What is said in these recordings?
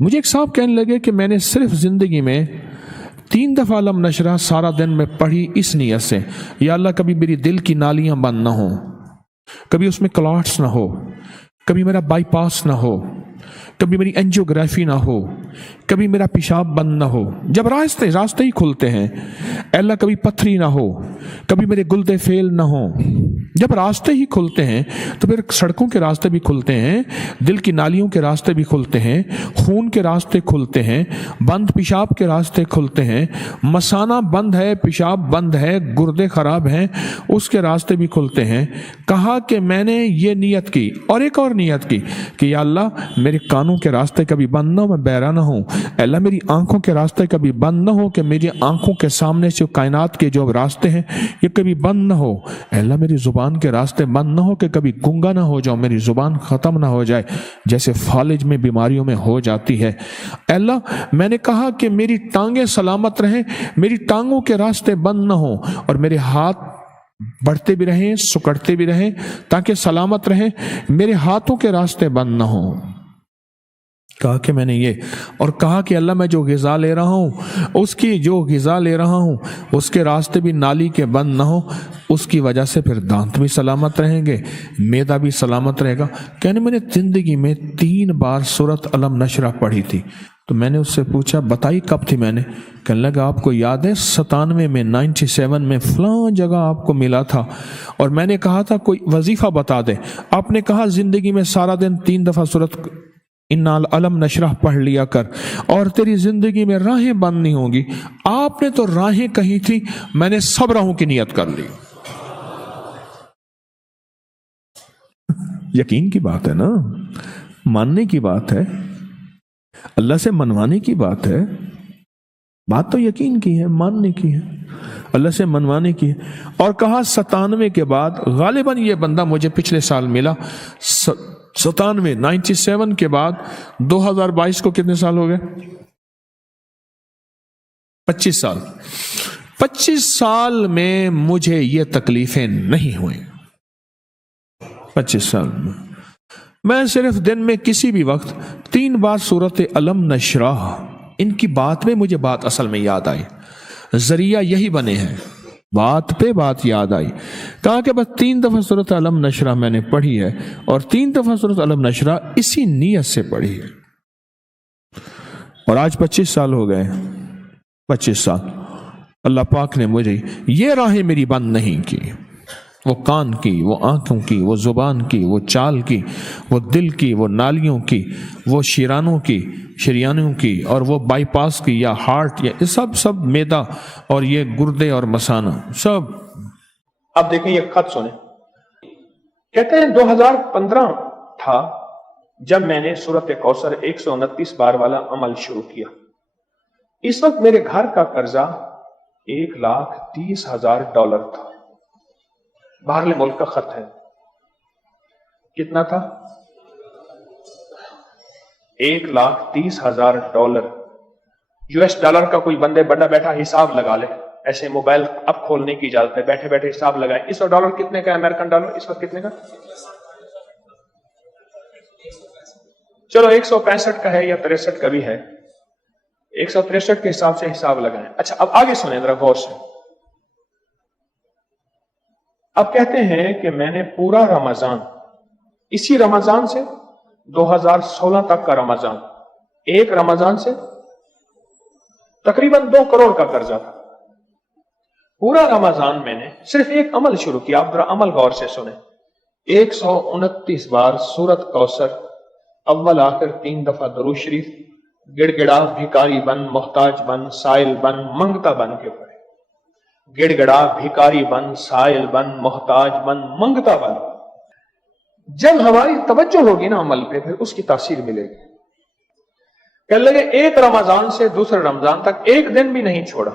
मुझे एक साहब कहने लगे कि मैंने सिर्फ जिंदगी में 3 दफा अलम नशरा सारा दिन में पढ़ी इस नियत से, या अल्लाह कभी मेरी दिल की नालियां बंद ना हो, कभी उसमें क्लॉट्स ना हो, कभी मेरा बाईपास ना हो, कभी मेरी एंजियोग्राफी ना हो, कभी मेरा पेशाब बंद ना हो। जब रास्ते ही खुलते हैं, अल्लाह कभी पथरी ना हो, कभी मेरे गुर्दे फेल ना हो। जब रास्ते ही खुलते हैं तो फिर सड़कों के रास्ते भी खुलते हैं, दिल की नालियों के रास्ते भी खुलते हैं, खून के रास्ते खुलते हैं, बंद पेशाब के रास्ते खुलते हैं, मसाना बंद है, पेशाब बंद है, गुर्दे खराब हैं, उसके रास्ते भी खुलते हैं। कहा कि मैंने ये नियत की और एक और नियत की कि या अल्लाह मेरे कानों के रास्ते कभी बंद ना हो, मैं बहरा ना हूँ। अल्लाह मेरी आंखों के रास्ते कभी बंद ना हो कि मेरी आंखों के सामने से कायनात के जो रास्ते हैं ये कभी बंद ना हो। अल्लाह मेरी जुबान के रास्ते बंद ना हो कि कभी गूंगा ना हो जाओ, मेरी जुबान खत्म ना हो जाए जैसे फालिज में बीमारियों में हो जाती है। अल्लाह मैंने कहा कि मेरी टांगें सलामत रहें, मेरी टांगों के रास्ते बंद ना हो, और मेरे हाथ बढ़ते भी रहें, सुकड़ते भी रहें ताकि सलामत रहें, मेरे हाथों के रास्ते बंद ना हो। कहा कि मैंने ये, और कहा कि अल्लाह मैं जो ग़िज़ा ले रहा हूँ, उसकी जो ग़िज़ा ले रहा हूँ उसके रास्ते भी नाली के बंद ना हो, उसकी वजह से फिर दांत भी सलामत रहेंगे, मैदा भी सलामत रहेगा। कहने मैंने ज़िंदगी में 3 बार सूरत अलम नशरा पढ़ी थी। तो मैंने उससे पूछा बताई कब थी? मैंने कहने लगा आपको याद है 97 में 97 में फलां जगह आपको मिला था और मैंने कहा था कोई वजीफा बता दे। आपने कहा जिंदगी में सारा दिन 3 दफा सूरत इन्ना अलम नशरा पढ़ लिया कर और तेरी जिंदगी में राहें बंद नहीं होंगी। आपने तो राहें कही थी, मैंने सब राहों की नियत कर ली। यकीन की बात है ना, मानने की बात है, अल्लाह से मनवाने की बात है। बात तो यकीन की है, मानने की है, अल्लाह से मनवाने की है। और कहा 97 के बाद गालिबन ये बंदा मुझे पिछले साल मिला, 97 के बाद 2022 को कितने साल हो गए? 25 साल। 25 साल में मुझे ये तकलीफें नहीं हुई। 25 साल में मैं सिर्फ दिन में किसी भी वक्त 3 बार सूरत अलम नशरा, इनकी बात में मुझे बात असल में याद आई, जरिया यही बने हैं, बात पे बात याद आई। कहा कि बस 3 दफा सूरत अलम नशरा मैंने पढ़ी है और 3 दफा सूरत अलम नशरा इसी नीयत से पढ़ी है। और आज 25 साल हो गए, 25 साल अल्लाह पाक ने मुझे ये राहें मेरी बंद नहीं की, वो कान की, वो आंखों की, वो जुबान की, वो चाल की, वो दिल की, वो नालियों की, वो शिरानों की, शरियानों की, और वो बाईपास की या हार्ट या सब मैदा और ये गुर्दे और मसाना सब। अब देखें ये खत सुने, कहते हैं 2015 था जब मैंने सूरत कौसर 129 बार वाला अमल शुरू किया। इस वक्त मेरे घर का कर्जा $1,30,000 था। बाहरले मुल्क का खत है। कितना था? $1,30,000। US डॉलर का कोई बंदे बड़ा बैठा हिसाब लगा ले, ऐसे मोबाइल अब खोलने की इजाजत है, बैठे बैठे हिसाब लगाए। इस वक्त डॉलर कितने का है? अमेरिकन डॉलर इस वक्त कितने का? चलो 165 का है या 63 का भी है, 163 के हिसाब से हिसाब लगाएं। अच्छा अब आगे सुने जरा गौर से। अब कहते हैं कि मैंने पूरा रमजान, इसी रमजान से 2016 तक का रमजान, एक रमजान से तकरीबन 2 करोड़ का कर्जा था। पूरा रमजान मैंने सिर्फ एक अमल शुरू किया। आप जरा अमल गौर से सुने। 129 बार सूरत कौसर, अव्वल आखिर 3 दफा दरूद शरीफ, गिड़गिड़ा भिकारी बन, मोहताज बन, साइल बन, मंगता बन के पढ़े। गिड़गिड़ा भिकारी बन, साइल बन, मोहताज बन, मंगता बन। जब हमारी तवज्जो होगी ना अमल पे, फिर उसकी तासीर मिलेगी। कह लगे एक रमजान से दूसरे रमजान तक एक दिन भी नहीं छोड़ा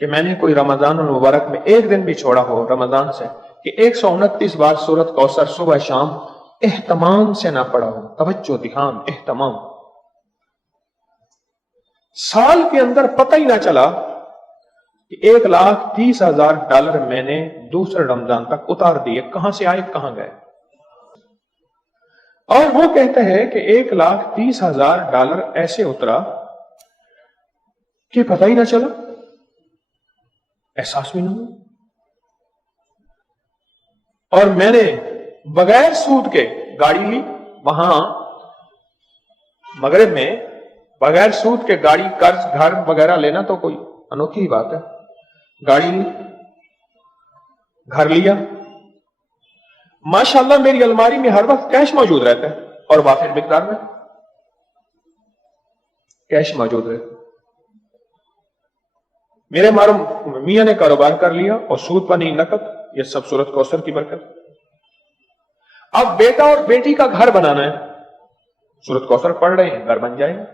कि मैंने कोई रमजान और मुबारक में एक दिन भी छोड़ा हो रमजान से कि 129 बार सूरत कौसर सुबह शाम एहतमाम से ना पढ़ा हो। तवज्जो, ध्यान, एहतमाम। साल के अंदर पता ही ना चला कि $1,30,000 मैंने दूसरे रमजान तक उतार दिए। कहां से आए, कहां गए? اور وہ کہتے ہیں کہ 1,30,000 ڈالر ایسے اترا کہ پتہ ہی نہ چلا، احساس بھی نہ ہوا، اور میں نے بغیر سود کے گاڑی لی۔ وہاں مغرب میں بغیر سود کے گاڑی، قرض، گھر وغیرہ لینا تو کوئی انوکھی ہی بات ہے۔ گاڑی لی، گھر لیا، ماشاءاللہ میری الماری میں ہر وقت کیش موجود رہتا ہے، اور وافر مقدار میں کیش موجود رہتا ہے۔ میرے میاں نے کاروبار کر لیا اور سود پر نہیں، نقد، یہ سب سورۃ کوثر کی برکت۔ اب بیٹا اور بیٹی کا گھر بنانا ہے، سورۃ کوثر پڑھ رہے ہیں، گھر بن جائے گا،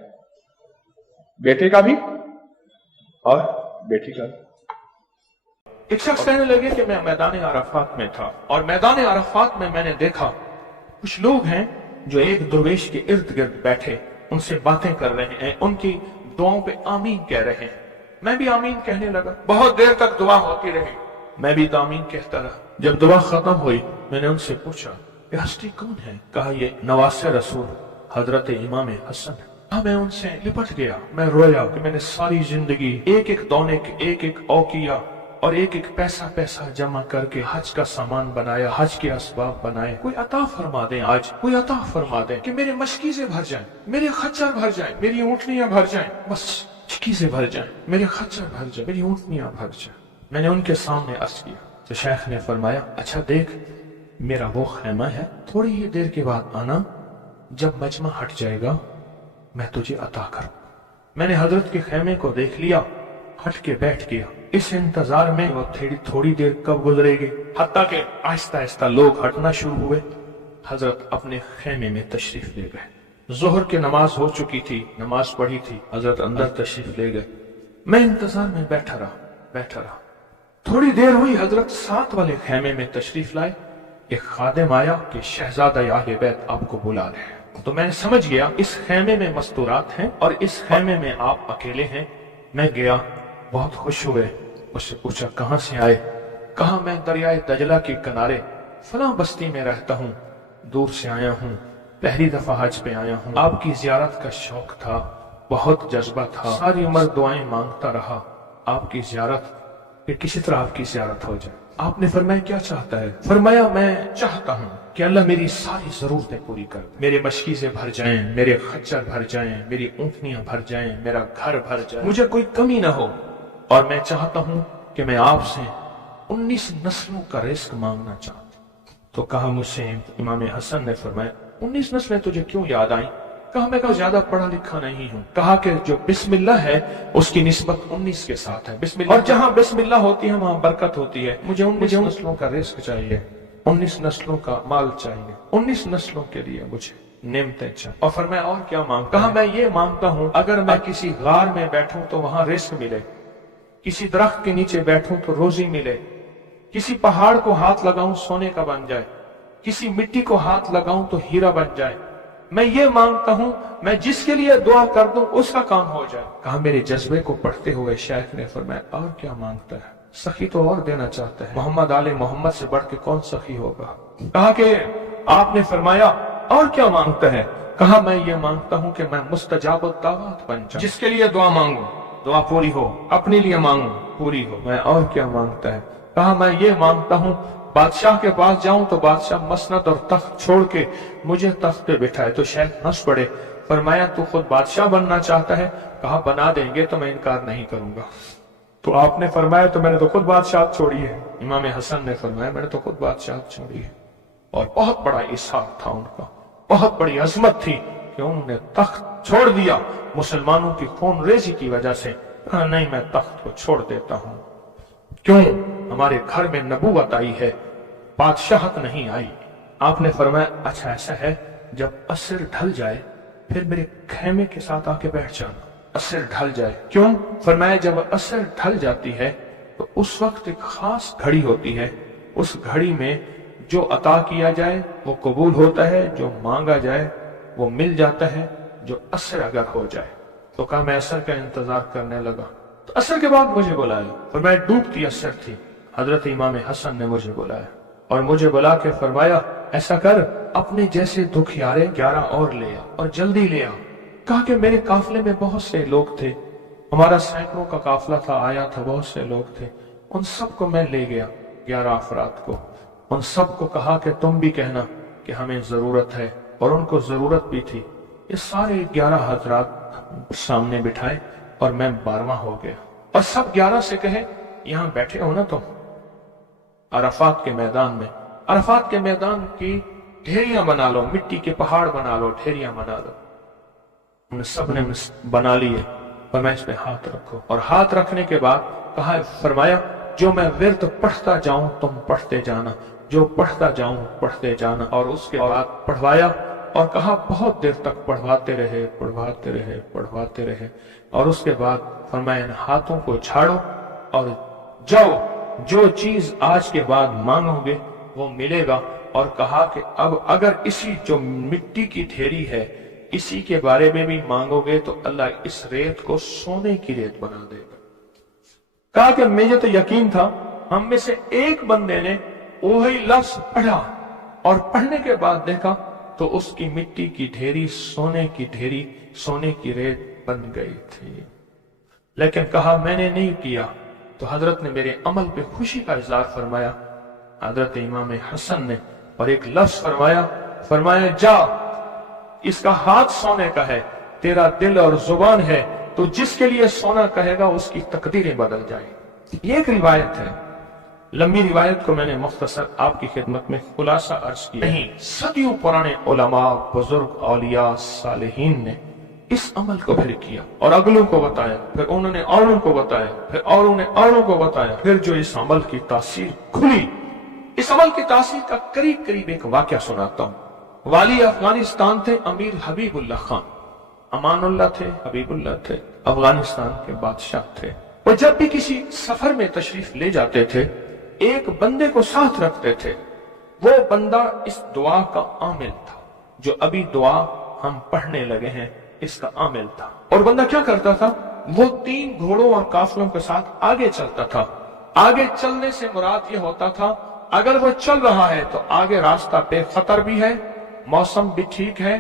بیٹے کا بھی اور بیٹی کا بھی۔ ایک شخص کہنے لگے کہ میں میدان عرفات میں تھا، اور میدان عرفات میں میں نے دیکھا کچھ لوگ ہیں جو ایک درویش کے ارد گرد بیٹھے ان سے باتیں کر رہے ہیں، ان کی دعاؤں پہ آمین کہہ رہے ہیں۔ میں بھی آمین کہنے لگا، بہت دیر تک دعا ہوتی رہی، میں بھی آمین کہتا رہا۔ جب دعا ختم ہوئی میں نے ان سے پوچھا یہ ہستی کون ہے؟ کہا یہ نواسہ رسول حضرت امام حسن ہے۔ میں ان سے لپٹ گیا، میں رویا کہ میں نے ساری زندگی ایک ایک دونے کے ایک ایک اوقیہ اور ایک ایک پیسہ پیسہ جمع کر کے حج کا سامان بنایا، حج کے اسباب بنائے۔ کوئی عطا فرما دیں، آج کوئی عطا فرما دیں کہ میرے مشکیزیں بھر جائیں، میرے خچر بھر جائیں، میری اونٹنیاں بھر جائیں، بس چکیزیں بھر جائیں، میرے خچر بھر جائیں، میری اونٹنیاں بھر جائیں۔ میں نے ان کے سامنے عرض کیا تو شیخ نے فرمایا اچھا دیکھ، میرا وہ خیمہ ہے، تھوڑی ہی دیر کے بعد آنا، جب مجمع ہٹ جائے گا میں تجھے عطا کروں۔ میں نے حضرت کے خیمے کو دیکھ لیا، ہٹ کے بیٹھ گیا، اس انتظار میں وہ تھوڑی دیر کب گزرے گی، حتیٰ کہ آہستہ آہستہ لوگ ہٹنا شروع ہوئے۔ حضرت اپنے خیمے میں تشریف لے گئے، ظہر کی نماز ہو چکی تھی، نماز پڑھی تھی، حضرت اندر تشریف لے گئے۔ میں انتظار میں بیٹھا رہا۔ تھوڑی دیر ہوئی، حضرت ساتھ والے خیمے میں تشریف لائے، ایک خادم آیا کہ شہزادہ اہل بیت آپ کو بلا رہے ہیں۔ تو میں نے سمجھ گیا اس خیمے میں مستورات ہیں اور اس خیمے میں آپ اکیلے ہیں۔ میں گیا، بہت خوش ہوئے، اس سے پوچھا کہاں سے آئے؟ کہا میں دریائے دجلہ کے کنارے فلاں بستی میں رہتا ہوں، دور سے آیا ہوں، پہلی دفعہ حج پہ آیا ہوں، آپ کی زیارت کا شوق تھا، بہت جذبہ تھا، ساری عمر دعائیں مانگتا رہا آپ کی زیارت، کہ کسی طرح آپ کی زیارت ہو جائے۔ آپ نے فرمایا کیا چاہتا ہے؟ فرمایا میں چاہتا ہوں کہ اللہ میری ساری ضرورتیں پوری کر دے، میرے مشکیزیں بھر جائیں، میرے خچر بھر جائیں، میری اونٹنیاں بھر جائیں، میرا گھر بھر جائے، مجھے کوئی کمی نہ ہو، اور میں چاہتا ہوں کہ میں آپ سے 19 نسلوں کا رزق مانگنا چاہتا ہوں۔ تو کہا مجھ سے امام حسن نے فرمایا 19 نسلیں تجھے کیوں یاد آئیں؟ کہا میں زیادہ پڑھا لکھا نہیں ہوں۔ کہا کہ جو بسم اللہ ہے اس کی نسبت 19 کے ساتھ ہے، بسم اللہ، اور جہاں بسم اللہ ہوتی ہے وہاں برکت ہوتی ہے، مجھے 19 نسلوں کا رزق چاہیے، 19 نسلوں کا مال چاہیے، 19 نسلوں کے لیے مجھے نعمتیں چاہیے۔ اور فرمایا اور کیا مانگتا؟ کہا میں یہ مانگتا ہوں اگر میں کسی غار میں بیٹھوں تو وہاں رزق ملے، کسی درخت کے نیچے بیٹھوں تو روزی ملے، کسی پہاڑ کو ہاتھ لگاؤں سونے کا بن جائے، کسی مٹی کو ہاتھ لگاؤں تو ہیرا بن جائے۔ میں یہ مانگتا ہوں میں جس کے لیے دعا کر دوں اس کا کام ہو جائے۔ کہا میرے جذبے کو پڑھتے ہوئے شیخ نے فرمایا اور کیا مانگتا ہے؟ سخی تو اور دینا چاہتا ہے، محمد آل محمد سے بڑھ کے کون سخی ہوگا؟ کہا کہ آپ نے فرمایا اور کیا مانگتا ہے؟ کہا میں یہ مانگتا ہوں کہ میں مستجاب الدعوات بن جاؤں، جس کے لیے دعا مانگوں دعا پوری ہو، اپنے لیے مانگوں پوری ہو۔ میں اور کیا مانگتا ہے؟ کہا میں یہ مانگتا ہوں بادشاہ کے پاس جاؤں تو بادشاہ مسند اور تخت چھوڑ کے مجھے تخت پہ بٹھائے۔ تو شیخ ہنس پڑے، فرمایا تو خود بادشاہ بننا چاہتا ہے؟ کہا بنا دیں گے تو میں انکار نہیں کروں گا۔ تو آپ نے فرمایا تو میں نے تو خود بادشاہت چھوڑی ہے۔ امام حسن نے فرمایا میں نے تو خود بادشاہت چھوڑی ہے۔ اور بہت بڑا اسحاق تھا ان کا، بہت بڑی عظمت تھی کہ انہوں نے تخت چھوڑ دیا مسلمانوں کی خون ریزی کی وجہ سے۔ کہا نہیں میں تخت کو چھوڑ دیتا ہوں، کیوں؟ ہمارے گھر میں نبوت آئی ہے، بادشاہت نہیں آئی۔ آپ نے فرمایا اچھا ایسا ہے، جب عصر ڈھل جائے پھر میرے خیمے کے ساتھ آ کے بیٹھ جانا۔ عصر ڈھل جائے کیوں؟ فرمایا جب عصر ڈھل جاتی ہے تو اس وقت ایک خاص گھڑی ہوتی ہے، اس گھڑی میں جو عطا کیا جائے وہ قبول ہوتا ہے، جو مانگا جائے وہ مل جاتا ہے، جو عصر اگر ہو جائے۔ تو کہا میں عصر کا انتظار کرنے لگا، تو عصر کے بعد مجھے بلایا، فرمایا ڈوبتی عصر تھی، حضرت امام حسن نے مجھے بلایا اور مجھے بلا کے فرمایا ایسا کر अपने जैसे दुखियारे 11 और ले आ और जल्दी ले आ। कहा कि मेरे काफले में बहुत से लोग थे, हमारा सैकड़ों का काफला था, आया था, बहुत से लोग थे, उन सबको मैं ले गया, 11 अफराद को। उन सबको कहा कि तुम भी कहना कि हमें जरूरत है, और उनको जरूरत भी थी। ये सारे 11 हजरात सामने बिठाए और मैं 12वां हो गया। और सब 11 से कहे यहां बैठे हो ना तुम अरफात के मैदान में, अरफात के मैदान की ढेरियां बना लो, मिट्टी के पहाड़ बना लो, ढेरियां बना लो। उन सब ने बना लिए और मैं इस पे हाथ रखो। और हाथ रखने के बाद कहा, फरमाया जो मैं विर्द पढ़ता जाऊं तुम पढ़ते जाना, जो पढ़ता जाऊं पढ़ते जाना। और उसके बाद पढ़वाया और कहा बहुत देर तक पढ़वाते रहे, पढ़वाते रहे, पढ़वाते रहे। और उसके बाद फरमाया इन हाथों को छाड़ो और जाओ, जो चीज आज के बाद मांगोगे वो मिलेगा। और कहा कि अब अगर इसी जो मिट्टी की ढेरी है इसी के बारे में भी मांगोगे तो अल्लाह इस रेत को सोने की रेत बना देगा। कहा कि मुझे तो यकीन था, हम में से एक बंदे ने वही लफ्ज पढ़ा और पढ़ने के बाद देखा तो उसकी मिट्टी की ढेरी सोने की ढेरी, सोने की रेत बन गई थी। लेकिन कहा मैंने नहीं किया। तो हजरत ने मेरे अमल पे खुशी का इजहार फरमाया, हजरत इमाम हसन ने, और एक लफ्ज फरमाया, फरमाया जा, इसका हाथ सोने का है, तेरा दिल और जुबान है, तो जिसके लिए सोना कहेगा उसकी तकदीरें बदल जाए। ये एक रिवायत है, लंबी रिवायत को मैंने मुख्तसर आपकी खिदमत में खुलासा अर्ज किया। नहीं, सदियों पुराने उलमा, बुजुर्ग, औलिया, सालिहीन ने इस अमल को फिर किया और अगलों को बताया, फिर उन्होंने औरों को बताया, फिर औरों ने औरों को बताया। फिर जो इस अमल की तासीर खुली, इस अमल की तासीर का करीब करीब एक वाकया सुनाता हूं। वाली अफगानिस्तान थे अमीर हबीबुल्लाह खान, अमानुल्लाह थे, हबीबुल्लाह थे, अफगानिस्तान के बादशाह थे। वो जब भी किसी सफर में तशरीफ ले जाते थे एक बंदे को साथ रखते थे। वो बंदा इस दुआ का आमिल था, जो अभी दुआ हम पढ़ने लगे हैं इसका आमिल था। और बंदा क्या करता था, वो 3 घोड़ों और काफलों के साथ आगे चलता था। आगे चलने से मुराद ये होता था अगर वो चल रहा है तो आगे रास्ता बेखतर भी है, मौसम भी ठीक है,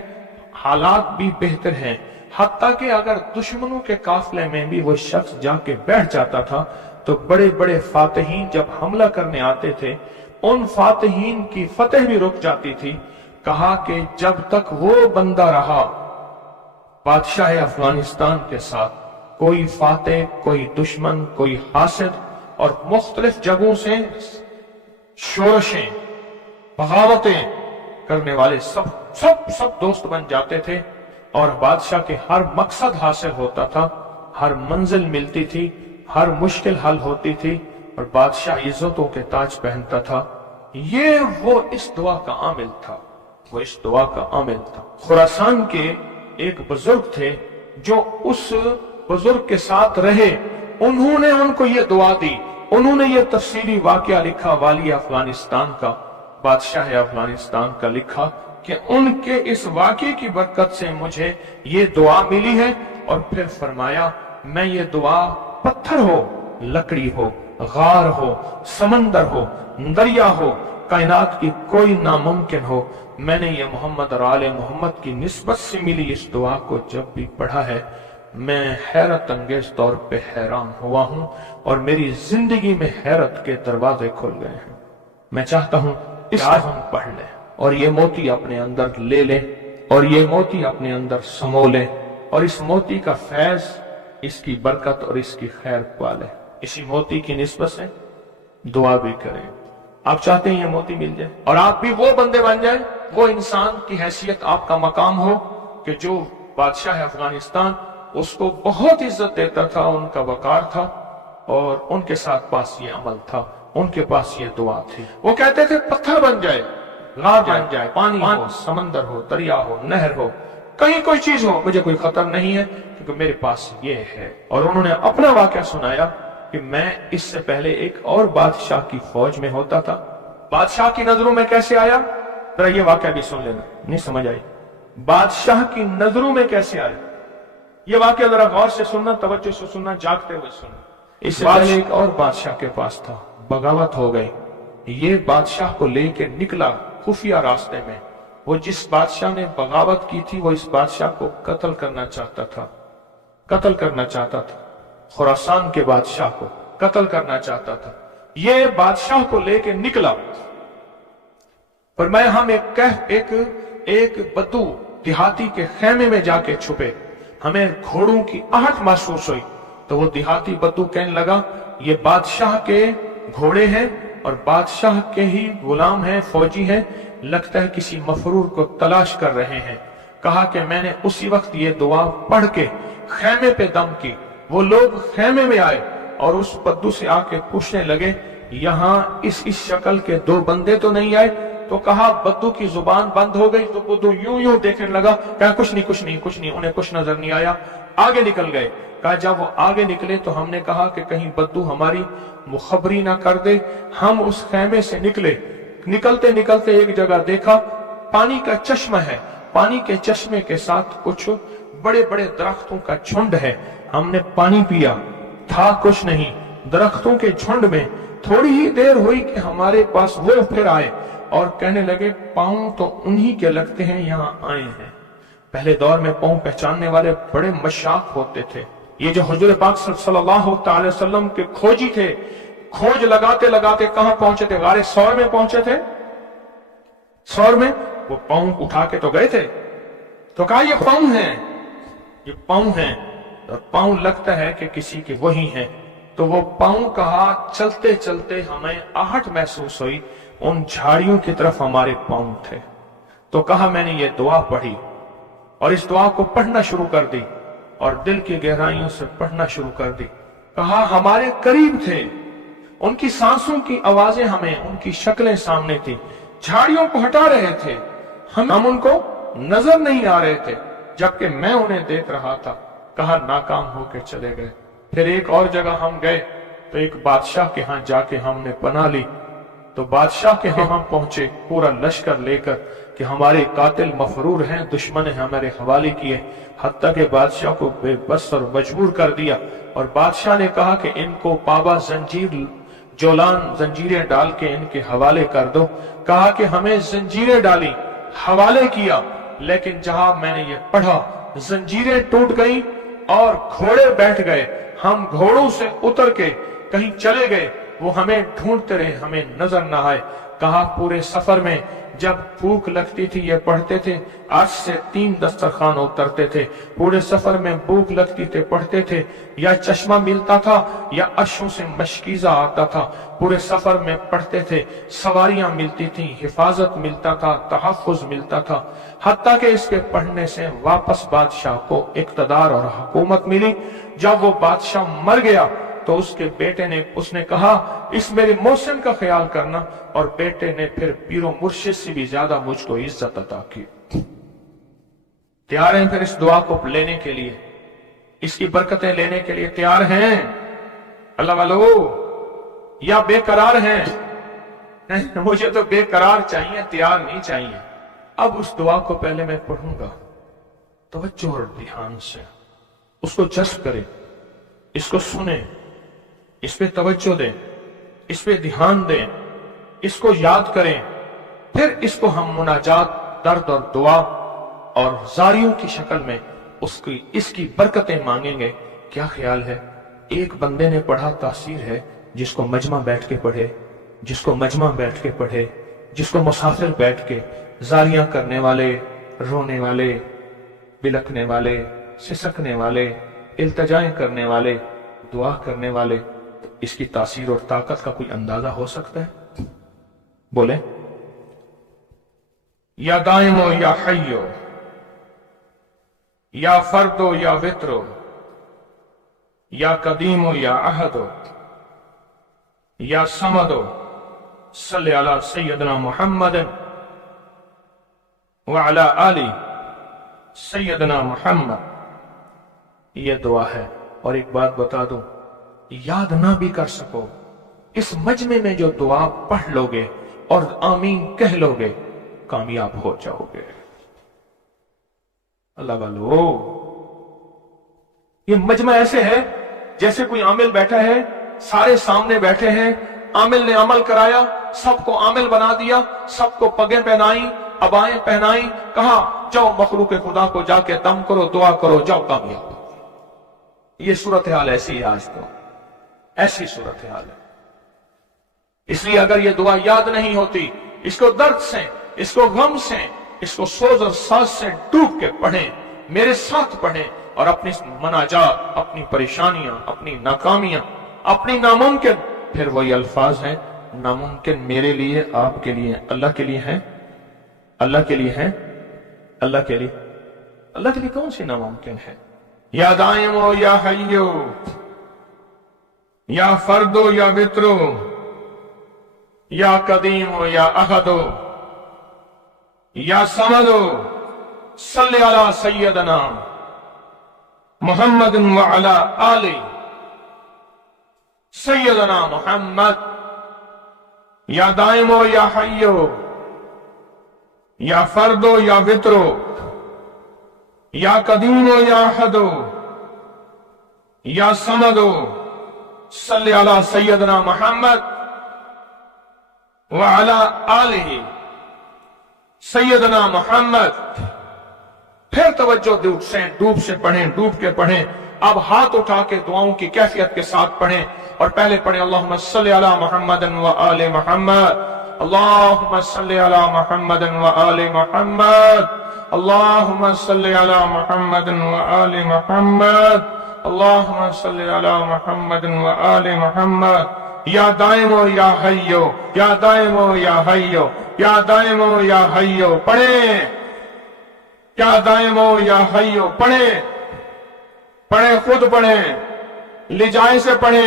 हालात भी बेहतर हैं। हत्ता कि अगर दुश्मनों के काफले में भी वो शख्स जाके बैठ जाता था तो बड़े बड़े फातिहीन जब हमला करने आते थे उन फातिहीन की फतेह भी रुक जाती थी। कहा कि जब तक वो बंदा रहा बादशाह अफगानिस्तान के साथ, कोई फातेह, कोई दुश्मन, कोई हासिद और मुख्तलिफ जगहों से शोरशें, बगावतें करने वाले सब दोस्त बन जाते थे और बादशाह के हर मकसद हासिल होता था, हर मंजिल मिलती थी, हर मुश्किल हल होती थी और बादशाह इज्जतों के ताज पहनता था। ये वो इस दुआ का आमिल था, वो इस दुआ का आमिल था। खुरासान के एक बुजुर्ग थे जो उस बुजुर्ग के साथ रहे, उन्होंने उनको ये दुआ दी, उन्होंने ये तफसीली वाकया लिखा वाली अफगानिस्तान का, बादशाह अफगानिस्तान का लिखा कि उनके इस वाकये की बरकत से मुझे ये दुआ मिली है। और फिर फरमाया मैं ये दुआ पत्थर हो, लकड़ी हो, गार हो, समंदर हो, दरिया हो, कायनात की कोई नामुमकिन हो, मैंने ये मोहम्मद और आले मोहम्मद की निस्बत से मिली इस दुआ को जब भी पढ़ा है मैं हैरत अंगेज तौर पे हैरान हुआ हूं और मेरी जिंदगी में हैरत के दरवाजे खुल गए हैं। मैं चाहता हूं इस आज हम पढ़ लें और ये मोती अपने अंदर ले लें और ये मोती अपने अंदर समो लें और इस मोती का फैज, इसकी बरकत और इसकी खैर पाले। इसी मोती की निस्बत से दुआ भी करें। आप चाहते हैं ये मोती मिल जाए और आप भी वो बंदे बन जाए, वो इंसान की हैसियत आपका मकाम हो कि जो बादशाह अफगानिस्तान उसको बहुत इज्जत देता था, उनका वकार था और उनके साथ पास ये अमल था, उनके पास ये दुआ थी। वो कहते थे पत्थर बन जाए, गार बन जाए, पानी हो, समंदर हो, दरिया हो, नहर हो, कहीं कोई चीज हो, मुझे कोई खतर नहीं है क्योंकि मेरे पास ये है। और उन्होंने अपना वाकया सुनाया कि मैं इससे पहले एक और बादशाह की फौज में होता था। बादशाह की नजरों में कैसे आया, जरा ये वाकया भी सुन लेना, नहीं समझ आई। बादशाह की नजरों में कैसे आया, ये वाकया जरा गौर से सुनना, तवज्जो से सुनना, जागते हुए सुनना। इससे पहले एक और बादशाह के पास था, बगावत हो गई। ये बादशाह को लेके निकला खुफिया रास्ते में وہ جس بادشاہ نے بغاوت کی تھی وہ اس بادشاہ کو قتل کرنا چاہتا تھا، قتل کرنا چاہتا تھا، خراسان کے بادشاہ کو قتل کرنا چاہتا تھا۔ یہ بادشاہ کو لے کے نکلا، فرمایا ہم ایک بدو دیہاتی کے خیمے میں جا کے چھپے، ہمیں گھوڑوں کی آہٹ محسوس ہوئی، تو وہ دیہاتی بدو کہنے لگا یہ بادشاہ کے گھوڑے ہیں اور بادشاہ کے ہی غلام ہیں، فوجی ہیں، لگتا ہے کسی مفرور کو تلاش کر رہے ہیں۔ کہا کہ میں نے اسی وقت یہ دعا پڑھ کے خیمے پہ دم کی، وہ لوگ خیمے میں آئے اور اس بدو سے آ کے پوچھنے لگے یہاں اس شکل کے دو بندے تو نہیں آئے؟ تو کہا بدو کی زبان بند ہو گئی، تو بدو یوں دیکھنے لگا، کہا کچھ نہیں، انہیں کچھ نظر نہیں آیا، آگے نکل گئے۔ کہا جب وہ آگے نکلے تو ہم نے کہا کہ کہیں بدو ہماری مخبری نہ کر دے۔ ہم اس خیمے سے نکلتے ایک جگہ دیکھا پانی کا چشمہ ہے، پانی کے چشمے کے ساتھ کچھ بڑے بڑے درختوں کا جھنڈ ہے۔ ہم نے پانی پیا، تھا کچھ نہیں، درختوں کے جھنڈ میں تھوڑی ہی دیر ہوئی کہ ہمارے پاس وہ پھر آئے اور کہنے لگے پاؤں تو انہی کے لگتے ہیں یہاں آئے ہیں۔ پہلے دور میں پاؤں پہچاننے والے بڑے مشاق ہوتے تھے۔ یہ جو حضور پاک صلی اللہ تعالی وسلم کے کھوجی تھے، کھوج لگاتے کہاں پہنچے تھے؟ غار ثور میں پہنچے تھے۔ ثور میں وہ پاؤں اٹھا کے تو گئے تھے، تو کہا یہ پاؤں ہیں، یہ پاؤں ہیں، اور پاؤں لگتا ہے کہ کسی کے وہی ہیں۔ تو وہ پاؤں کہا چلتے چلتے ہمیں آہٹ محسوس ہوئی، ان جھاڑیوں کی طرف ہمارے پاؤں تھے۔ تو کہا میں نے یہ دعا پڑھی اور اس دعا کو پڑھنا شروع کر دی اور دل کی گہرائیوں سے پڑھنا شروع کر دی۔ کہا ہمارے قریب تھے، ان کی سانسوں کی آوازیں ہمیں، ان کی شکلیں سامنے تھی، جھاڑیوں کو ہٹا رہے تھے، ہم ان کو نظر نہیں آ رہے تھے، جبکہ میں انہیں دیکھ رہا تھا۔ کہا ناکام ہو کے چلے گئے۔ پھر ایک اور جگہ ہم گئے تو ایک بادشاہ کے ہاں جا کے ہم نے پناہ لی، تو بادشاہ کے ہاں پہنچے پورا لشکر لے کر کہ ہمارے قاتل مفرور ہیں، دشمن ہیں، ہمارے حوالے کیے، حتیٰ کہ بادشاہ کو بے بس اور مجبور کر دیا۔ اور بادشاہ نے کہا کہ ان کو پابا زنجیریں ڈال کے ان کے حوالے کر دو۔ کہا کہ ہمیں زنجیریں ڈالی، حوالے کیا، لیکن جہاں میں نے یہ پڑھا زنجیریں ٹوٹ گئیں اور گھوڑے بیٹھ گئے۔ ہم گھوڑوں سے اتر کے کہیں چلے گئے، وہ ہمیں ڈھونڈتے رہے، ہمیں نظر نہ آئے۔ کہا پورے سفر میں جب بھوک لگتی تھی یہ پڑھتے تھے، 8 سے 3 دسترخوان اترتے تھے، پورے سفر میں بھوک لگتی تھے پڑھتے تھے، یا چشمہ ملتا تھا یا اشوں سے مشکیزہ آتا تھا، پورے سفر میں پڑھتے تھے، سواریاں ملتی تھیں، حفاظت ملتا تھا، تحفظ ملتا تھا، حتیٰ کہ اس کے پڑھنے سے واپس بادشاہ کو اقتدار اور حکومت ملی۔ جب وہ بادشاہ مر گیا تو اس کے بیٹے نے اس نے کہا اس میرے محسن کا خیال کرنا، اور بیٹے نے پھر پیر و مرشد سے بھی زیادہ مجھ کو عزت عطا کی۔ تیار ہیں پھر اس دعا کو لینے کے لیے، اس کی برکتیں لینے کے لیے تیار ہیں اللہ والو، یا بے قرار ہیں؟ مجھے تو بے قرار چاہیے، تیار نہیں چاہیے۔ اب اس دعا کو پہلے میں پڑھوں گا، توجہ اور دھیان سے اس کو جذب کریں، اس کو سنیں، اس پہ توجہ دیں، اس پہ دھیان دیں، اس کو یاد کریں، پھر اس کو ہم مناجات، درد اور دعا اور زاریوں کی شکل میں اس کی برکتیں مانگیں گے۔ کیا خیال ہے ایک بندے نے پڑھا تاثیر ہے، جس کو مجمع بیٹھ کے پڑھے، جس کو مجمع بیٹھ کے پڑھے، جس کو مسافر بیٹھ کے، زاریاں کرنے والے، رونے والے، بلکنے والے، سسکنے والے، التجائیں کرنے والے، دعا کرنے والے، اس کی تاثیر اور طاقت کا کوئی اندازہ ہو سکتا ہے؟ بولیں یا دائمو یا حیو، یا فردو یا وطرو، یا قدیمو یا احدو، یا سمدو، صلی علی سیدنا محمد وعلی آلی سیدنا محمد۔ یہ دعا ہے۔ اور ایک بات بتا دوں، یاد نہ بھی کر سکو، اس مجمع میں جو دعا پڑھ لو گے اور آمین کہہ لو گے، کامیاب ہو جاؤ گے۔ اللہ والو، یہ مجمع ایسے ہے جیسے کوئی عامل بیٹھا ہے، سارے سامنے بیٹھے ہیں، عامل نے عمل کرایا، سب کو عامل بنا دیا، سب کو پگیں پہنائی، अबाएं पहनाई, कहा जाओ मखलूक खुदा को जाके दम करो, दुआ करो, जाओ कामयाब। ये सूरत हाल ऐसी है आज तो, ऐसी सूरत हाल है। इसलिए अगर ये दुआ याद नहीं होती, इसको दर्द से, इसको गम से, इसको सोज और साज से डूब के पढ़ें, मेरे साथ पढ़ें और अपनी मनाजात, अपनी परेशानियां, अपनी नाकामियां, अपनी नामुमकिन, फिर वही अल्फाज हैं, नामुमकिन मेरे लिए, आपके लिए, अल्लाह के लिए है, अल्लाह के लिए है, अल्लाह के लिए, अल्लाह के लिए कौन सी नामुमकिन है? या दाइमो या हय्यो, या फर्दो या वित्रो, या कदीमो या अहदो, या समदो, सल्ले अला सय्यदना मुहम्मद व अला आले सय्यदना मुहम्मद। या दाइमो या हय्यो, या फर्दो या वित्रो, या कदीमो या अहदो, या समदो, सल्ले अला सय्यदना मुहम्मद व अला आले सैयदना मोहम्मद। फिर तवज्जो डूब से पढ़ें, डूब के पढ़ें। अब हाथ उठा के दुआओं की कैफियत के साथ पढ़ें और पहले पढ़ें अल्लाहुम्मा सल्ली अला मुहम्मदिन व आले मुहम्मद, अल्लाहुम्मा सल्ली अला मुहम्मदिन व आले मुहम्मद, अल्लाहुम्मा सल्ली अला मुहम्मदिन व आले मुहम्मद, अल्लाहुम्मा सल्ली अला मुहम्मदिन व आले मुहम्मद। या दाइमो या हय्यो, या दाइमो या हय्यो, या दाइमो या हय्यो, पढ़े। या दाइमो या हय्यो, पढ़े, पढ़े, खुद पढ़े, लिजाए से पढ़े।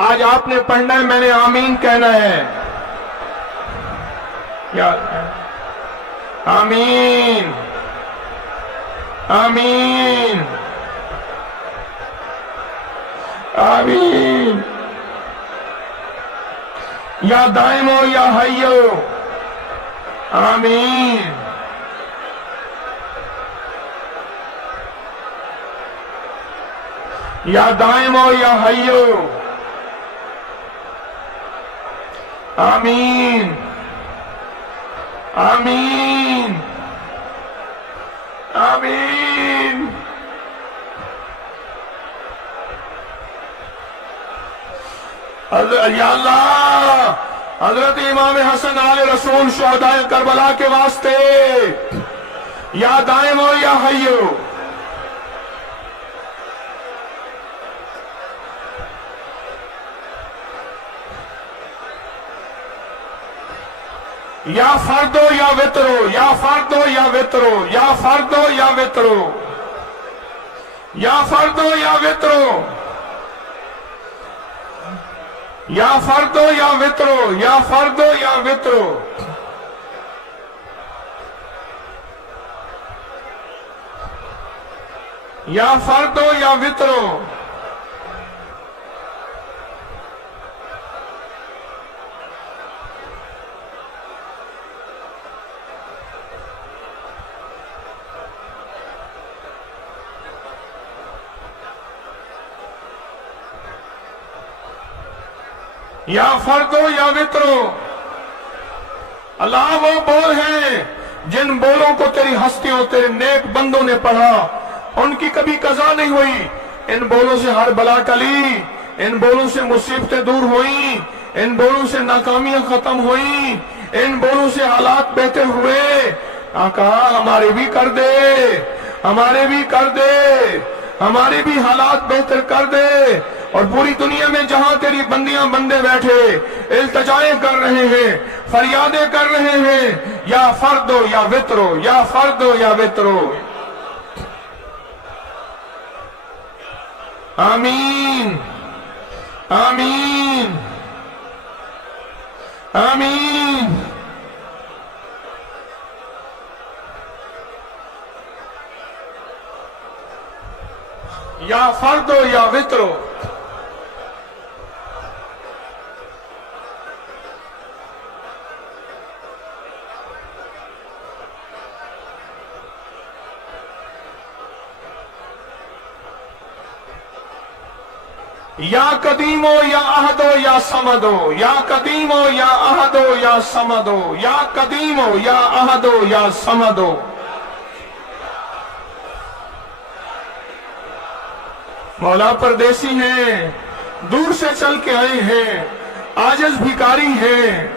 आज आपने पढ़ना है, मैंने आमीन कहना है। या आमीन, आमीन, आमीन। या दाइमो या हय्यो, आमीन। या दाइमो या हय्यो, आमीन, आमीन, आमीन। या अल्लाह, हजरत इमाम हसन आले रसूल शुहदाए करबला के वास्ते, या दाइमो या हय्यो, या फर्दो या वित्रो, या फर्दो या वित्रो, या फर्दो या वित्रो, या फर्दो या वित्रो, या फर्दो या वित्रो, या फर्दो या वित्रो। या फर्दो या वित्रो। या फर्दो या वित्रो। अल्लाह वो बोल हैं जिन बोलों को तेरी हस्तियों, तेरे नेक बंदों ने पढ़ा, उनकी कभी कज़ा नहीं हुई। इन बोलों से हर बला टली, इन बोलों से मुसीबतें दूर हुई, इन बोलों से नाकामियां खत्म हुई, इन बोलों से हालात बेहतर हुए। आका हमारे भी कर दे, हमारे भी कर दे, हमारे भी हालात बेहतर कर दे। और पूरी दुनिया में जहां तेरी बंदियां बंदे बैठे इल्तिजाएं कर रहे हैं, फरियादें कर रहे हैं, या फर्दो या वित्रो, या फर्दो या वित्रो। आमीन, आमीन, आमीन। या फर्दो या वित्रो। یا قدیمو یا احدو یا سمدو، یا قدیمو یا احدو یا سمدو، یا قدیمو یا احدو یا سمدو۔ مولا پردیسی ہیں، دور سے چل کے آئے ہیں، عاجز بھکاری ہیں،